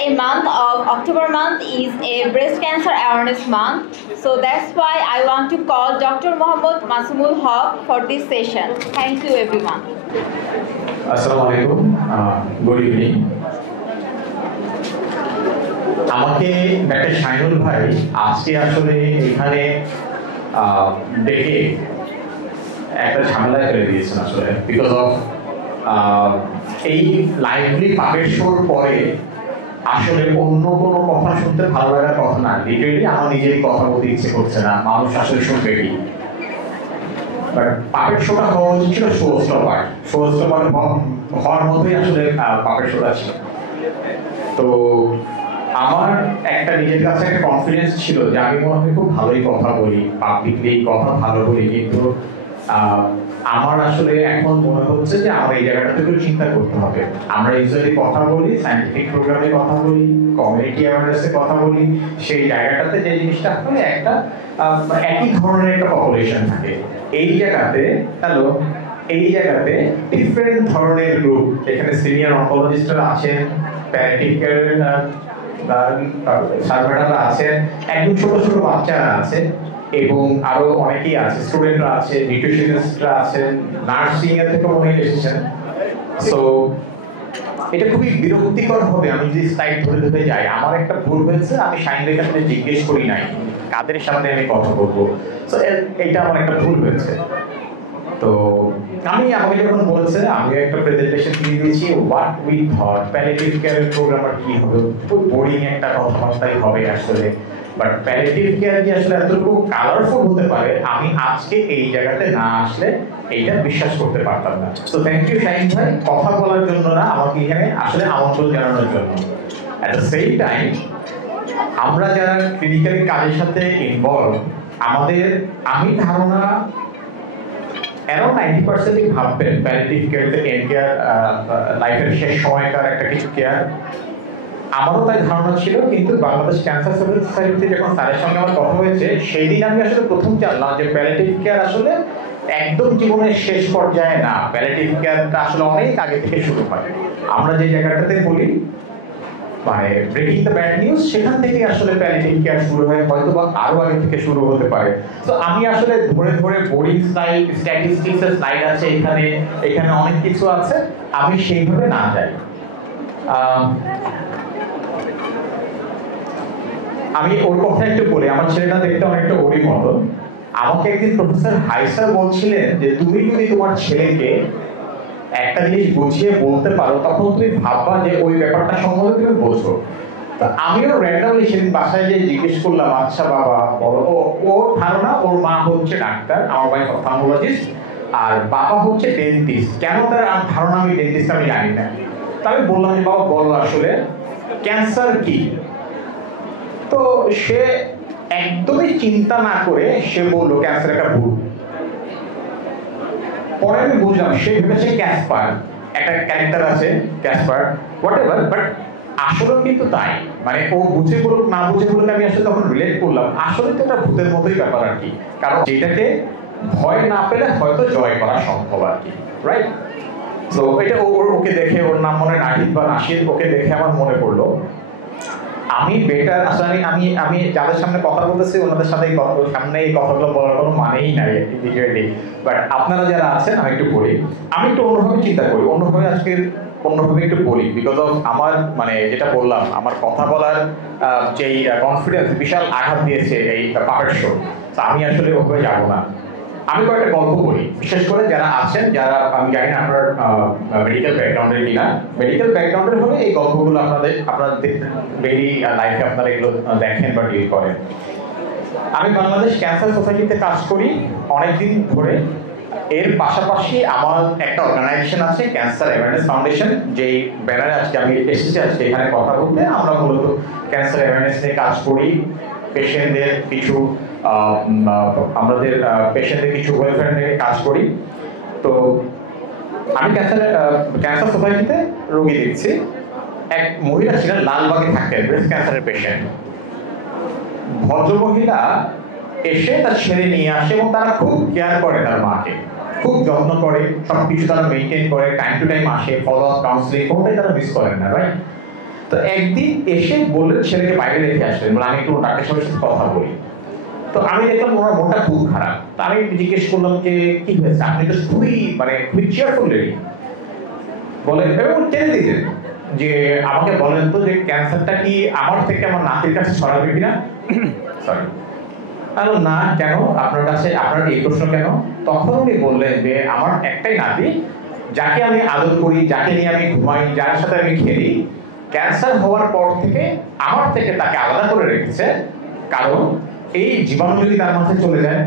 A month of October month is a breast cancer awareness month. So that's why I want to call Dr. Mohammad Masumul Haq for this session. Thank you everyone. Assalamualaikum. Good evening. আমাকে doctor Shainul ভাই আজকে আসলে এখানে ডেকে একটা ঝামেলায় ফেলে দিয়েছেন আসলে বিকজ অফ এই লাইভলি পাপের শোর পরে আসলে অন্য কোনো কথা শুনতে ভালো লাগার কথা না, লিটারেলি আমার নিজেরই কথা বলতে ইচ্ছে করছে না, মানুষ আসলে শুনবে কি। বাট পাপের শোটা হওয়া উচিত ছিল শোস্টপার হওয়ার মতোই আসলে পাপের শোটা ছিল। তো আমার একটা নিজের কাছে একটা কনফিডেন্স ছিল যে আমি মনে হয় খুব ভালোই কথা বলি, পাবলিকলি কথা ভালো বলি, কিন্তু আমার আসলে এখন মনে হচ্ছে যে আমার এই জায়গাটা থেকে চিন্তা করতে হবে। আমরা ইউজুয়ালি কথা বলি, সায়েন্টিফিক প্রোগ্রামে কথা বলি, কমিউনিটি অ্যাওয়ারনেসে কথা বলি, সেই জায়গাটাতে যে জিনিসটা হলে একটা একই ধরনের একটা পপুলেশন থাকে। এই জায়গাতে এই জায়গাতে ডিফারেন্ট ধরনের গ্রুপ, এখানে সিনিয়র অনকোলজিস্টরা আছেন, প্যারামেডিক সার্ভেন্টরা আছেন, একদম ছোট ছোট বাচ্চারা আছে এবং আরো অনেকেই আছে, স্টুডেন্টরা আছে, নিউট্রিশনিস্টরা আছেন, নার্সিং এর থেকে অনেক এসেছেন। সো এটা খুবই বিরক্তিকর হবে আমি যদি স্লাইড ধরে ধরে যাই। আমার একটা ভুল হয়েছে, আমি শাইনের কাছে জিজ্ঞেস করি নাই কাদের সামনে আমি কথা বলবো। সো এটা আমার একটা ভুল হয়েছে। তো আমাকে যখন বলেছে, আমি একটা প্রেজেন্টেশন দিয়ে দিয়েছি হোয়াট উই থট প্যালিয়েটিভ কেয়ারের প্রোগ্রাম আর কি হবে, খুব বোরিং একটা কথাবার্তাই হবে আসলে। বাট প্যালিয়েটিভ কেয়ার যে আসলে এতটুকু কালারফুল হতে পারে, আমি আজকে এই জায়গাতে না আসলে এইটা বিশ্বাস করতে পারতাম না। তো থ্যাংক ইউ শাহিন ভাই, কথা বলার জন্য না, আমাকে এখানে আসলে আমন্ত্রণ জানানোর জন্য। অ্যাট দ্য সেম টাইম আমরা যারা ক্লিনিক্যালি কাজের সাথে ইনভলভ, আমি ধারণা অ্যারাউন্ড 90% ভাববেন প্যালিয়েটিভ কেয়ার এন্ড কেয়ার লাইফের শেষ সময়কার একটা কিছু কেয়ার। আমারও তাই ধারণা ছিল, কিন্তু বাংলাদেশ ক্যান্সার সোসাইটিতে যখন স্যারের সঙ্গে আমার কথা হয়েছে, সেই দিন আমি আসলে প্রথম জানলাম যে প্যালিয়েটিভ কেয়ার আসলে একদম জীবনের শেষ পর্যায়ে না, প্যালিয়েটিভ কেয়ারটা আসলে অনেক আগে থেকে শুরু হয়। আমরা যে জায়গাটাতে বলি মানে ব্রেকিং দ্য ব্যাড নিউজ, সেখান থেকে আসলে প্যালিয়েটিভ কেয়ার শুরু হয়, হয়তো বা আরো আগে থেকে শুরু হতে পারে। তো আমি আসলে ধরে ধরে বোরিং স্লাইড, স্ট্যাটিস্টিক্স এর স্লাইড আছে এখানে অনেক কিছু আছে, আমি সেইভাবে না যাই। আমি ওর কথা একটু বলি, আমার ছেলেটা দেখতে অনেকটা ওরই মতো। আমাকে একদিন প্রফেসর হাইসার বলছিলেন যে তুমি যদি তোমার ছেলেকে একটা জিনিস বুঝিয়ে বলতে পারো, তখন তুমি ভাববা যে ওই ব্যাপারটা সম্বন্ধে তুমি বোঝো। তো আমিও র্যান্ডমলি সেদিন বাসায় যে জিজ্ঞেস করলাম, আচ্ছা বাবা বলো, ওর ধারণা ওর মা হচ্ছে ডাক্তার, আমার ওয়াইফ অপথলমোলজিস্ট, আর বাবা হচ্ছে ডেন্টিস্ট। কেন তার ধারণা আমি ডেন্টিস্ট আমি জানি না। তো আমি বললাম যে বাবা বলো আসলে ক্যান্সার কি। তো সে একদমই চিন্তা না করে সে বললো ক্যান্সার একটা ভুল। পরে আমি বুঝলাম সে ভেবেছে ক্যাসপার, একটা ক্যারেক্টার আছে ক্যাসপার, হোয়াটএভার, বাট আসলে কিন্তু তাই, মানে ও বুঝে বলুক না বুঝে বলুক, আমি আসলে তখন রিলেট করলাম আসলে তো একটা ভূতের মতোই ব্যাপার আর কি। কারণ যেটাকে ভয় না পেলে হয়তো জয় করা সম্ভব আর কি, রাইট? তো এটা ওকে দেখে, ওর নাম মনে নাহিদ বা নাসির, ওকে দেখে আমার মনে পড়লো আমি বেটার আসলে আমি যাদের সামনে কথা বলতেছি ওনাদের সাথে সামনে এই কথাগুলো বলার কোনো মানেই নাই ইন্ডিভিজুয়ালি। বাট আপনারা যারা আছেন, আমি একটু বলি, আমি একটু অন্যভাবে চিন্তা করি, অন্যভাবে একটু বলি, বিকজ অফ আমার মানে যেটা বললাম, আমার কথা বলার যেই কনফিডেন্স বিশাল আঘাত দিয়েছে এই পাপের শো। আমি আসলে ওভাবে যাবো না। আমি কয়েকটা গল্প বলি, বিশেষ করে যারা আছেন, যারা আমি জানি না আপনার মেডিকেল ব্যাকগ্রাউন্ডের কিনা। মেডিকেল ব্যাকগ্রাউন্ডের হলে এই গল্পগুলো আপনারা ডেইলি লাইফে আপনারা এগুলো দেখেন বা ডিল করেন। আমি বাংলাদেশ ক্যান্সার সোসাইটিতে কাজ করি অনেকদিন ধরে। এর পাশাপাশি আমার একটা অর্গানাইজেশন আছে, ক্যান্সার অ্যাওয়ারনেস ফাউন্ডেশন, যেই ব্যানারে আজকে আমি এসেছি আজকে এখানে কথা বলতে। আমরা মূলত ক্যান্সার অ্যাওয়ারনেস নিয়ে কাজ করি, পেশেন্টদের কিছু ওয়েলফেয়ার নিয়ে কাজ করি। তো আমি ক্যান্সার সোসাইটিতে রোগী দেখছি। এক মহিলা ছিলেন, লালবাগে থাকতেন, ব্রেস্ট ক্যান্সারের পেশেন্ট। ভদ্রমহিলা এসে তার ছেলে নিয়ে আসে এবং তারা খুব কেয়ার করে, তার মাকে খুব যত্ন করে, সবকিছু তারা মেনটেন করে, টাইম টু টাইম আসে, ফলো আপ, কাউন্সিলিং, কোনটাই তারা মিস করেন না, রাইট? তো একদিন এসে বললেন ছেলেকে বাইরে রেখে আসলেন, বলে আমি একটু ডাক্তার সাহেবের সাথে কথা বলি। তো আমি দেখলাম ওনার মনটা খুব খারাপ। তো আমি জিজ্ঞেস করলাম যে কি হয়েছে, আপনি তো খুবই চেয়ারফুল লেডি। বলে এবং টেনে দিলেন যে আমাকে বলেন তো যে ক্যান্সারটা কি আমার থেকে আমার নাতির কাছে ছড়াবে কিনা। সরি, না কেন, আপনার কাছে আপনার এই প্রশ্ন কেন? তখন উনি বললেন যে আমার একটাই নাতি, যাকে আমি আদর করি, যাকে নিয়ে আমি ঘুমাই, যার সাথে আমি খেলি, ক্যান্সার হওয়ার পর থেকে আমার থেকে তাকে আলাদা করে রেখেছে, কারণ এই জীবাণু যদি তার মাঝে চলে যায়।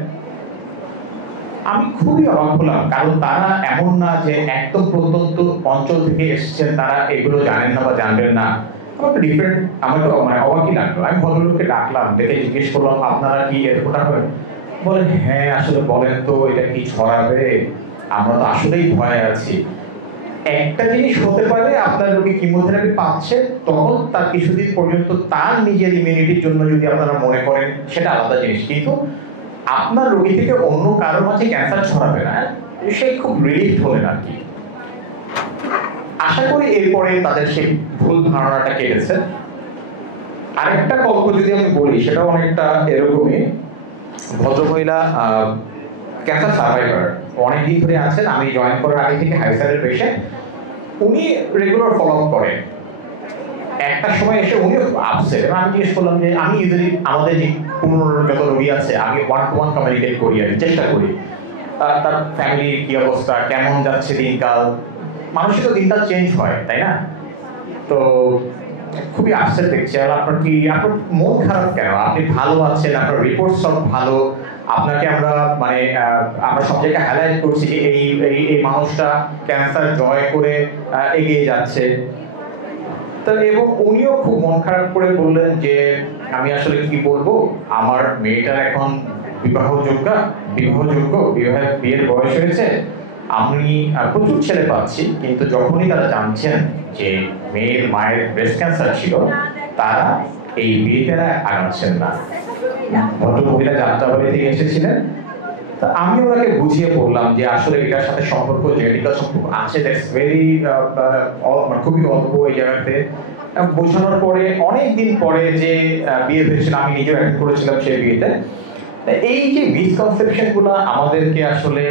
আমি খুবই অবাক হলাম, কারণ তারা এমন না যে একদম প্রত্যন্ত অঞ্চল থেকে এসেছেন, তারা এগুলো জানেন না বা জানবেন না। আমার ডিফারেন্ট, আমার তো মানে অবাকই লাগলো। আমি ভদ্রলোককে ডাকলাম, ডেকে জিজ্ঞেস করলাম আপনারা কি এরকমটা করেন? বলেন হ্যাঁ, আসলে বলেন তো এটা কি ছড়াবে, আমরা তো আসলেই ভয়ে আছি। একটা জিনিস হতে পারে, আপনার রোগী কিমোথেরাপি পাচ্ছে, তখন তার কিছুদিন পর্যন্ত তার নিজের ইমিউনিটির জন্য যদি আপনারা মনে করেন, সেটা আলাদা জিনিস, কিন্তু আপনার রোগী থেকে অন্য কারোর মাঝে ক্যান্সার ছড়াবে না, সে খুব রিলিফ হলেন আর কি। আশা করি এরপরে তাদের সেই ভুল ধারণাটা কেটেছে। আরেকটা গল্প যদি আমি বলি, সেটা অনেকটা এরকমই। ভদ্রমহিলা ক্যান্সার সার্ভাইভার, অনেকদিন ধরে আছেন, আমি জয়েন করার আগে থেকে হাইসারের পেশেন্ট। উনি রেগুলার ফলো আপ করেন। একটা সময় এসে উনি আপসেট, এবং আমি জিজ্ঞেস করলাম যে আমি ইউজুয়ালি আমাদের যে পুরনো যত রোগী আছে আমি 1-to-1 কমিউনিকেট করি, আর চেষ্টা করি তার ফ্যামিলির কি অবস্থা, কেমন যাচ্ছে দিনকাল। মানুষের তো দিনকাল চেঞ্জ হয়, তাই না? তো খুবই আপসেট দেখছি। আর আপনার মন খারাপ কেন? আপনি ভালো আছেন, আপনার রিপোর্ট সব ভালো, আপনাকে আমরা মানে আমরা সব জায়গায় হাইলাইট করছি যে এই মানুষটা ক্যান্সার জয় করে এগিয়ে যাচ্ছে। তো এবং উনিও খুব মন খারাপ করে বললেন যে আমি আসলে কি বলবো, আমার মেয়েটার এখন বিয়ের বয়স হয়েছে, আমি প্রচুর ছেলে পাচ্ছি, কিন্তু যখনই তারা জানছেন যে মেয়ের মায়ের ব্রেস্ট ক্যান্সার ছিল, তারা এই বিয়েটা আগাচ্ছেন না। ভদ্রমহিলা যাত্রাবাড়ি থেকে এসেছিলেন। আমি ওনাকে বুঝিয়ে বললাম যে আসলে এটার সাথে সম্পর্ক, জেনেটিক্যাল সম্পর্ক আছে, দ্যাটস ভেরি খুবই অল্প এই জায়গাতে। বোঝানোর পরে অনেকদিন পরে যে বিয়ে হয়েছিল, আমি নিজেও অ্যাটেন্ড করেছিলাম সেই বিয়েতে। এই যে মিসকনসেপশন গুলো আমাদেরকে আসলে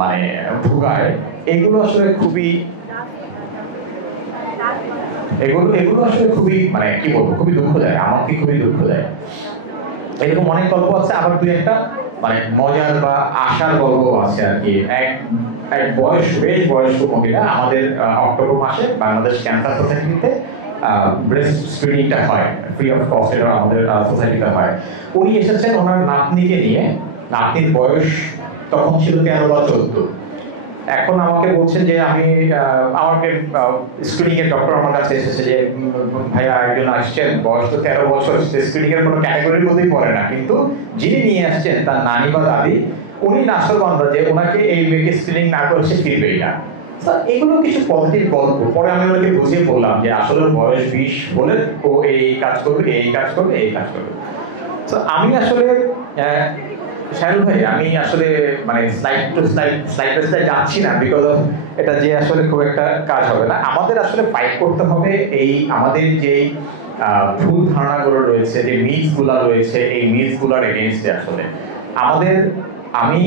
মানে ভোগায়, এগুলো আসলে খুবই মানে কি বলবো, খুবই দুঃখ দেয়, আমাকে খুবই দুঃখ দেয়। এরকম অনেক গল্প আছে, আবার দুই একটা মানে মজার বা আশার গল্প আছে আর কি। এক বেশ বয়স্ক মহিলা, আমাদের অক্টোবর মাসে বাংলাদেশ ক্যান্সার সোসাইটিতে ব্রেস্ট স্ক্রিনিংটা হয়, ফ্রি অফ কস্ট, এটা আমাদের সোসাইটিতে হয়। উনি এসেছেন ওনার নাতনিকে নিয়ে। নাতনির বয়স তখন ছিল 13 বা 14। এখন আমাকে বলছেন যে আমাকে স্ক্রিনিং এর ডক্টর আমার কাছে এসেছে যে ভাইয়া একজন আসছেন, বয়স তো 13 বছর, স্ক্রিনিং এর কোনো ক্যাটাগরির মধ্যেই পড়ে না, কিন্তু যিনি নিয়ে আসছেন তার নানি বা দাদি, উনি নাসরবান্ধা যে ওনাকে এই মেয়েকে স্ক্রিনিং না করে সে ফিরবেই না। এগুলো কিছু পজিটিভ গল্প। পরে আমি ওনাকে বুঝিয়ে বললাম যে আসলে বয়স 20 হলে ও এই কাজ করবে, এই কাজ করবে, এই কাজ করবে। তো আমি আসলে শাহরুখ ভাই, আমি আসলে মানে স্লাইড যাচ্ছি না, বিকজ অফ এটা যে আসলে খুব একটা কাজ হবে না। আমাদের আসলে ফাইট করতে হবে এই আমাদের যে ভুল ধারণাগুলো রয়েছে, যে মিথগুলো রয়েছে, এই মিথগুলোর এগেইনস্টে আসলে আমাদের। আমি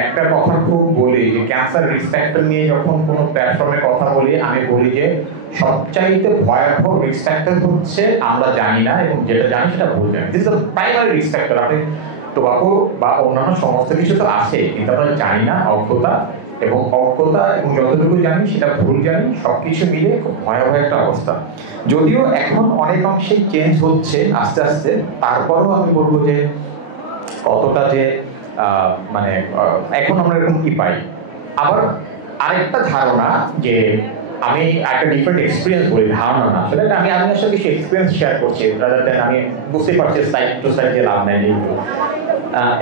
একটা কথা খুব বলি যে ক্যান্সার রিস্ক ফ্যাক্টর নিয়ে যখন কোনো প্ল্যাটফর্মে কথা বলি, আমি বলি যে সবচাইতে ভয়াবহ রিস্ক ফ্যাক্টর হচ্ছে আমরা জানি না, এবং যেটা জানি সেটা ভুল জানি। This is the primary risk factor. আপনি টোবাকো বা অন্যান্য সমস্ত কিছু তো আছে, কিন্তু আমরা জানি না, অজ্ঞতা এবং যতটুকু জানি সেটা ভুল জানি, সবকিছু মিলে খুব ভয়াবহ একটা অবস্থা। যদিও এখন অনেক অংশেই চেঞ্জ হচ্ছে আস্তে আস্তে, তারপরেও আমি বলবো যে কতটা যে মানে এখন আমরা এরকম কি পাই। আবার আরেকটা ধারণা, যে আমি একটা ডিফারেন্ট এক্সপিরিয়েন্স বলি, ধারণা না আসলে, আমি আসলে কিছু এক্সপিরিয়েন্স শেয়ার করছি, রাদার দেন আমি বুঝতে পারছি সাইড টু সাইড যে লাভ নেই। যেহেতু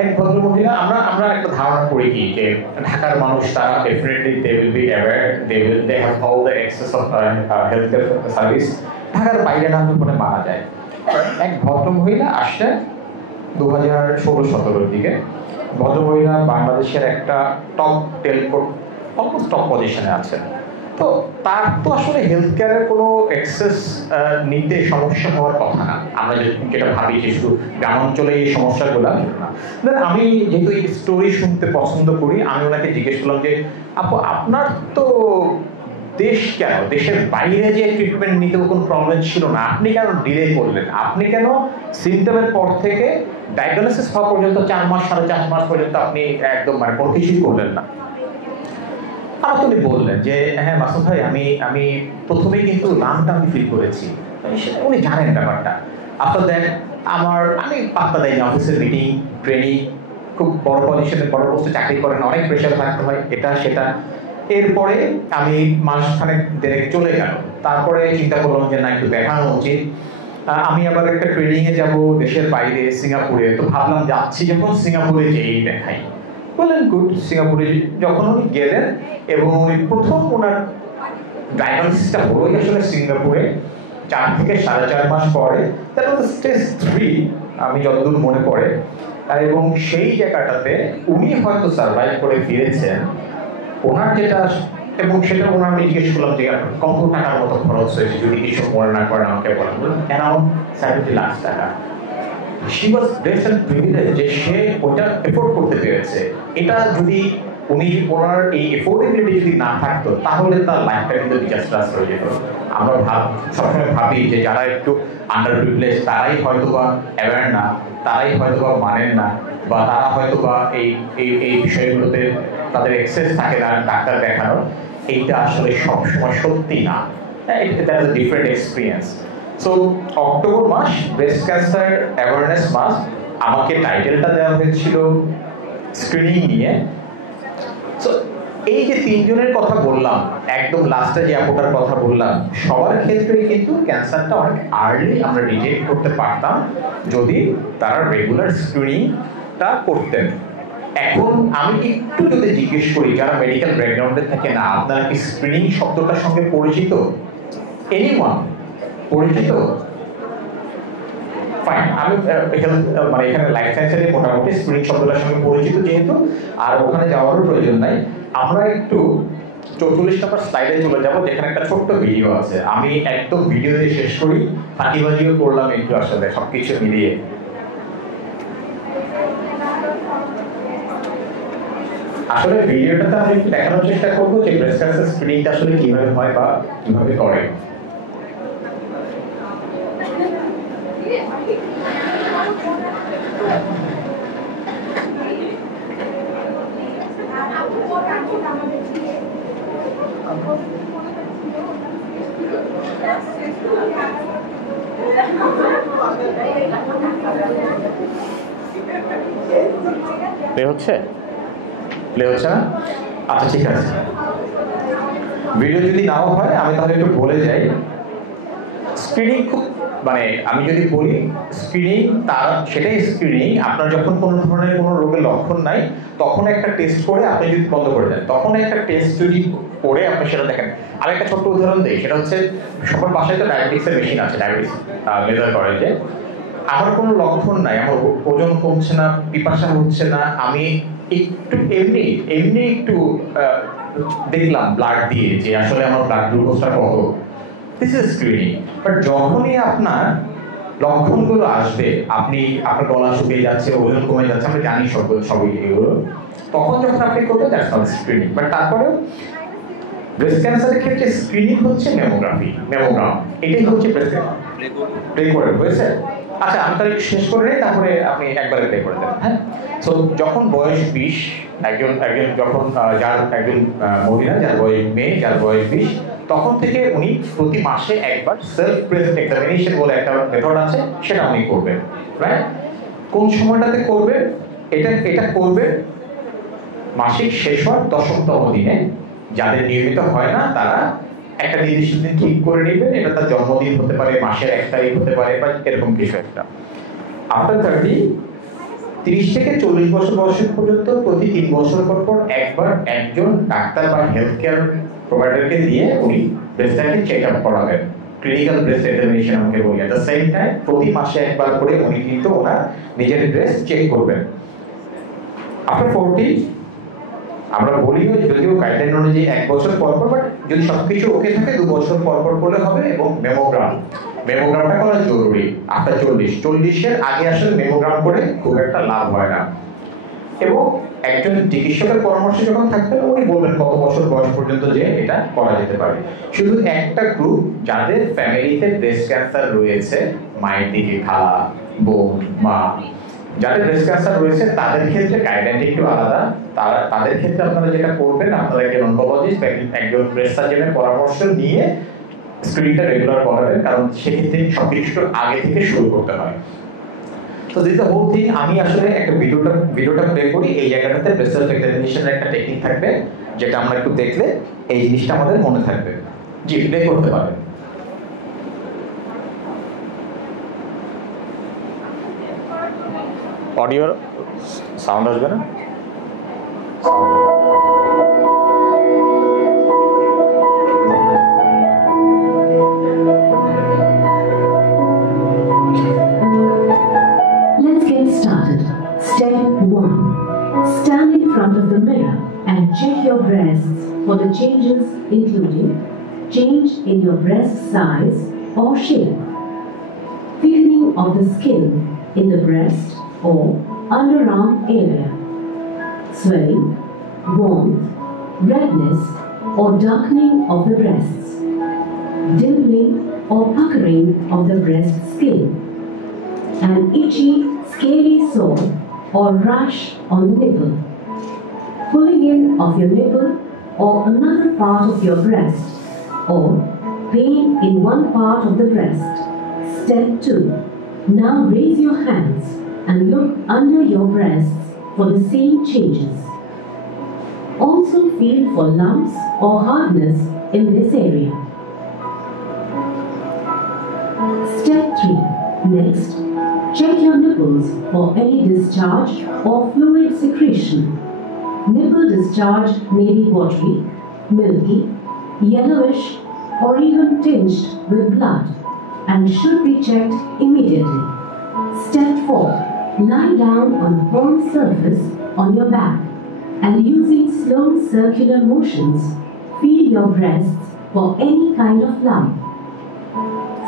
এক ভদ্রমহিলা, আমরা একটা ধারণা করি কি যে ঢাকার মানুষ তারা definitely they will be aware, they have all the access of health care service, ঢাকার বাইরে না হলে মারা যায়। এক ভদ্রমহিলা আসলেন 2016-17 দিকে। ভদ্রমহিলা বাংলাদেশের একটা টপ টেলকো, অলমোস্ট টপ পজিশনে আছেন। তো তার তো আসলে হেলথ কেয়ারের কোনো এক্সেস নিতে সমস্যা হওয়ার কথা না, আমরা যেটা ভাবি যে শুধু গ্রামাঞ্চলে এই সমস্যাগুলো না। দেন আমি যেহেতু এই স্টোরি শুনতে পছন্দ করি, আমি ওনাকে জিজ্ঞেস করলাম যে আপু আপনার তো দেশ কেন, দেশের বাইরে যে ট্রিটমেন্ট নিতে কোনো প্রবলেম ছিল না, আপনি কেন ডিলে করলেন, আপনি কেন সিমটমের পর থেকে ডায়াগনোসিস হওয়া পর্যন্ত 4 মাস 4.5 মাস পর্যন্ত আপনি একদম মানে কোনো কিছুই করলেন না? আমাকে উনি বললেন যে হ্যাঁ মাসুদ ভাই, আমি প্রথমেই কিন্তু নামটা আমি ফিল করেছি, উনি জানেন ব্যাপারটা। আফটার দ্যাট আমি পাত্তা দেয়নি, অফিসের মিটিং, ট্রেনিং, খুব বড় পজিশনে বড় পোস্টে চাকরি করেন, অনেক প্রেশার থাকতে হয়, এটা সেটা। এরপরে আমি মাসখানেক দেড়েক চলে গেল, তারপরে চিন্তা করলাম যে না, একটু দেখানো উচিত। আমি আবার একটা ট্রেনিং এ যাব দেশের বাইরে, সিঙ্গাপুরে। তো ভাবলাম যাচ্ছি যখন সিঙ্গাপুরে যেই দেখাই। বললেন গুড। সিঙ্গাপুরে যখন উনি গেলেন এবং উনি প্রথম ওনার ডায়াগনোসিসটা হলোই আসলে সিঙ্গাপুরে 4 থেকে 4.5 মাস পরে, তার স্টেজ 3 আমি যতদূর মনে পড়ে। এবং সেই জায়গাটাতে উনি হয়তো সার্ভাইভ করে ফিরেছেন। ওনার যেটা, এবং সেটা ওনার আমি জিজ্ঞেস করলাম যে কত টাকার মতো খরচ হয়েছে, যদি কিছু মনে না করেন আমাকে বলেন। অ্যারাউন্ড 70 লাখ টাকা। She was blessed and privileged যে সে ওটা এফোর্ড করতে পেরেছে। এটা যদি উনি ওনার এই এফোর্ডেবিলিটি যদি না থাকতো, তাহলে তার লাইফটা কিন্তু ডিজাস্টারাস হয়ে যেত। আমরা সবসময় ভাবি যে যারা একটু আন্ডার প্রিভিলেজ তারাই হয়তো বা অ্যাওয়ার না, তারাই হয়তো বা মানেন না, বা তারা হয়তো বা এই বিষয়গুলোতে তাদের এক্সেস থাকে না ডাক্তার দেখানোর। এইটা আসলে সবসময় সত্যি না। এটা ডিফারেন্ট এক্সপিরিয়েন্স। সো অক্টোবর মাস ব্রেস্ট ক্যান্সার অ্যাওয়ারনেস মাস, আমাকে টাইটেলটা দেওয়া হয়েছিল স্ক্রিনিং নিয়ে। সো এই যে 3 জনের কথা বললাম, একদম লাস্টে যে আপুটার কথা বললাম, সবার ক্ষেত্রেই কিন্তু ক্যান্সারটা অনেক আর্লি আমরা ডিটেক্ট করতে পারতাম যদি তারা রেগুলার স্ক্রিনিংটা করতেন। এখন আমি একটু যদি জিজ্ঞেস করি যারা মেডিকেল ব্যাকগ্রাউন্ডে থাকে না, আপনারা কি স্ক্রিনিং শব্দটার সঙ্গে পরিচিত? এনিওয়ান পরিচিত? ফাইন। আমি মানে এখানে লাইফ সায়েন্সের মোটামুটি স্ক্রিনিং শব্দটার সঙ্গে পরিচিত যেহেতু, আর ওখানে যাওয়ারও প্রয়োজন নাই। আমরা একটু 44 নম্বর স্লাইডে চলে যাব, যেখানে একটা ছোট্ট ভিডিও আছে। আমি একদম ভিডিও দিয়ে শেষ করি, ফাঁকিবাজিও করলাম একটু আসলে সবকিছু মিলিয়ে। আসলে ভিডিওটাতে আমি একটু দেখানোর চেষ্টা করবো যে ব্রেস্ট ক্যান্সার স্ক্রিনিংটা আসলে কিভাবে হয় বা কিভাবে করে। প্লে হচ্ছে না? আচ্ছা ঠিক আছে, ভিডিও যদি নাও হয় আমি তাহলে একটু বলে যাই। স্ক্রিনিং খুব মানে আমি যদি বলি স্ক্রিনিং, তার সেটাই স্ক্রিনিং। আপনার যখন কোনো ধরনের কোনো রোগের লক্ষণ নাই, তখন একটা টেস্ট করে আপনি যদি বন্ধ করে দেন, তখন একটা টেস্ট যদি করে আপনি সেটা দেখেন। আমি একটা ছোট্ট উদাহরণ দিই, সেটা হচ্ছে সবার বাসায় তো ডায়াবেটিক্সের মেশিন আছে, ডায়াবেটিস মেজার করে। যে আমার কোনো লক্ষণ নাই, আমার ওজন কমছে না, পিপাসা হচ্ছে না, আমি একটু এমনি একটু দেখলাম ব্লাড দিয়ে যে আসলে আমার ব্লাড গ্লুকোজটা কত, দিস ইজ স্ক্রিনিং। বাট যখনই আপনার লক্ষণগুলো আসবে, আপনার গলা শুকিয়ে যাচ্ছে, ওজন কমে যাচ্ছে, আমরা জানি সবই এগুলো, তখন যখন আপনি করবেন দ্যাটস নট স্ক্রিনিং। বাট তারপরেও ব্রেস্ট ক্যান্সারের ক্ষেত্রে স্ক্রিনিং হচ্ছে ম্যামোগ্রাম। এটাই হচ্ছে ব্রেস্ট ক্যান্সার। প্লে করে হয়েছে? আচ্ছা আমি তাহলে শেষ করে নিই, তারপরে আপনি একবারে প্লে করে দেন। হ্যাঁ, সো যখন বয়স 20, একজন যখন একজন মহিলা যার বয়স মেয়ে, যার বয়স 20, তখন থেকে উনি প্রতি মাসে একবার সেলফ ব্রেস্ট এক্সামিনেশন বলে একটা মেথড আছে, সেটা উনি করবেন। রাইট? কোন সময়টাতে করবেন? এটা করবেন মাসিক শেষ হওয়ার 10তম দিনে। যাদের নিয়মিত হয় না তারা একটা নির্দিষ্ট দিন ঠিক করে নেবেন, এটা তার জন্মদিন হতে পারে, মাসের 1 তারিখ হতে পারে, বা এরকম কিছু একটা। আফটার 30 থেকে 40 বছর বয়স পর্যন্ত প্রতি 3 বছর পর একবার একজন ডাক্তার বা হেলথ কেয়ার প্রোভাইডারকে দিয়ে উনি ব্রেস্টটাকে চেক আপ করাবেন। ক্লিনিক্যাল ব্রেস্ট এক্সামিনেশন আমাকে বলি। এট দ্য সেম টাইম প্রতি মাসে একবার করে উনি কিন্তু ওনার নিজের ব্রেস্ট চেক করবেন। আফটার 40 আমরা বলিও যদিও গাইডলাইন অনুযায়ী 1 বছর পর পর, বাট যদি সবকিছু ওকে থাকে 2 বছর পর পর করলে হবে। এবং মেমোগ্রামটা করা জরুরি আফটার 40 এর আগে আসলে মেমোগ্রাম করে খুব একটা লাভ হয় না। এবং একজন চিকিৎসকের পরামর্শে যখন থাকবেন উনি বলবেন কত বছর বয়স পর্যন্ত যে এটা করা যেতে পারে। শুধু একটা গ্রুপ যাদের ফ্যামিলিতে ব্রেস্ট ক্যান্সার রয়েছে, মায়ের দিকে খালা, বোন, মা, যাদের ব্রেস্ট ক্যান্সার রয়েছে তাদের ক্ষেত্রে গাইডলাইনটা একটু আলাদা। তাদের ক্ষেত্রে আপনারা যেটা করবেন, আপনারা একজন অনকোলজিস্ট, একজন ব্রেস্ট সার্জনের পরামর্শ নিয়ে স্ক্রিনিংটা রেগুলার করাবেন, কারণ সেক্ষেত্রে সবকিছু আগে থেকে শুরু করতে হয়। তো দিস দ্য হোল থিং। আমি আসলে একটা ভিডিওটা প্লে করি। এই জায়গাটাতে ব্রেস্ট সেলফ এক্সামিনেশনের একটা টেকনিক থাকবে, যেটা আমরা একটু দেখলে এই জিনিসটা আমাদের মনে থাকবে। জি, প্লে করতে পারেন। অডিওর সাউন্ড আসবে না? Let's get started. Step 1. Stand in front of the mirror and check your breasts for the changes including change in your breast size or shape, thickening of the skin in the breast or underarm area, swelling, warmth, redness or darkening of the breasts, dimpling or puckering of the breast skin, an itchy, scaly sore or rash on the nipple, pulling in of your nipple or another part of your breast, or pain in one part of the breast. Step 2. Now raise your hands and look under your breasts for the same changes. Also feel for lumps or hardness in this area. Step 3. Next, check your nipples for any discharge or fluid secretion. Nipple discharge may be watery, milky, yellowish, or even tinged with blood and should be checked immediately. Step 4. Lie down on a firm surface on your back and using slow circular motions, feel your breasts for any kind of lump.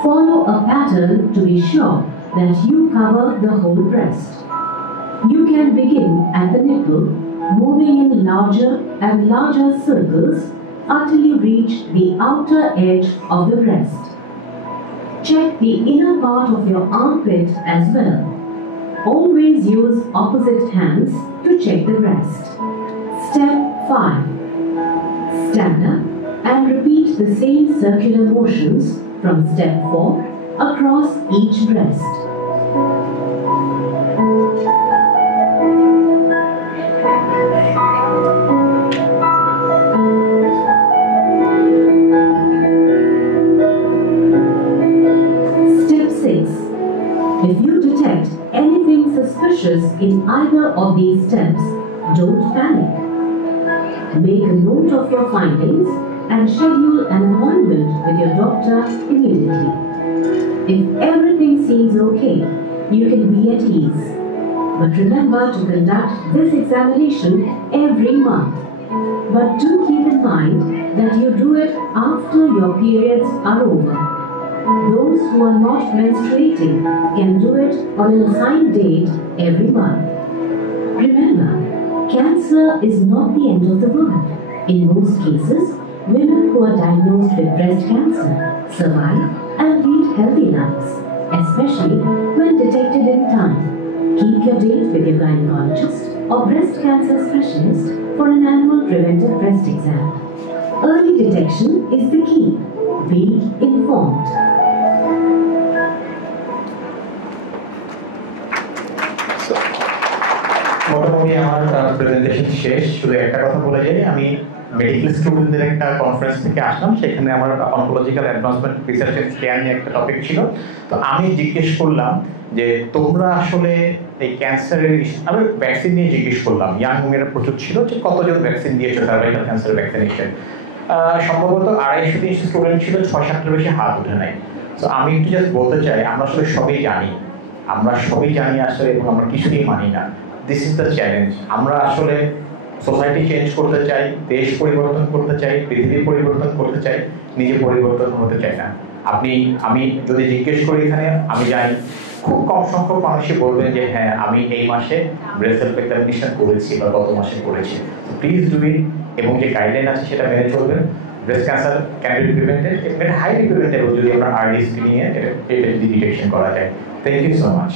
Follow a pattern to be sure that you cover the whole breast. You can begin at the nipple, moving in larger and larger circles until you reach the outer edge of the breast. Check the inner part of your armpit as well. Always use opposite hands to check the breast. Step 5. Stand up and repeat the same circular motions from step 4 across each breast. Step 6. If you detect anything suspicious in either of these steps, don't panic. Make a note of your findings and schedule an appointment with your doctor immediately. If everything seems okay, you can be at ease. But remember to conduct this examination every month. But do keep in mind that you do it after your periods are over. Those who are not menstruating can do it on an assigned date every month. Remember, cancer is not the end of the world. In most cases, women who are diagnosed with breast cancer survive and lead healthy lives, especially when detected in time. Keep your date with your gynecologist or breast cancer specialist for an annual preventive breast exam. Early detection is the key. Be informed. মোটামুটি আমার presentation শেষ। শুধু একটা কথা বলে যাই, আমি medical স্টুডেন্টদের একটা কনফারেন্স থেকে আসলাম, সেখানে আমার oncological advancement research and care নিয়ে একটা টপিক ছিল। তো আমি জিজ্ঞেস করলাম যে তোমরা আসলে এই ক্যান্সারের, আমি ভ্যাকসিন নিয়ে জিজ্ঞেস করলাম, ইয়াং মেয়েরা প্রচুর ছিল, যে কতজন ভ্যাকসিন দিয়েছো সার্ভাইকাল ক্যান্সার ভ্যাকসিনেশন। সম্ভবত 250-300 স্টুডেন্ট ছিল, 6-7টার বেশি হাত উঠে নাই। তো আমি একটু জাস্ট বলতে চাই, আমরা আসলে সবই জানি, আসলে এবং আমরা কিছুই মানি না। This is the challenge. আমরা আসলে সোসাইটি চেঞ্জ করতে চাই, দেশ পরিবর্তন করতে চাই, পৃথিবী পরিবর্তন করতে চাই, নিজে পরিবর্তন হতে চাই না। আমি যদি জিজ্ঞেস করি এখানে, আমি জানি খুব কম সংখ্যক মানুষই বলবেন যে হ্যাঁ আমি এই মাসে ব্রেস্ট সেলফ এক্সামিনেশন করেছি বা গত মাসে করেছি। প্লিজ ডু ইট, এবং যে গাইডলাইন আছে সেটা মেনে চলবেন। Breast cancer can be prevented, এটা হাইলি প্রিভেন্টেবল যদি আমরা আর্লি স্ক্রিনিং এ এটা যদি ডিটেকশন করা যায়। Thank you so much.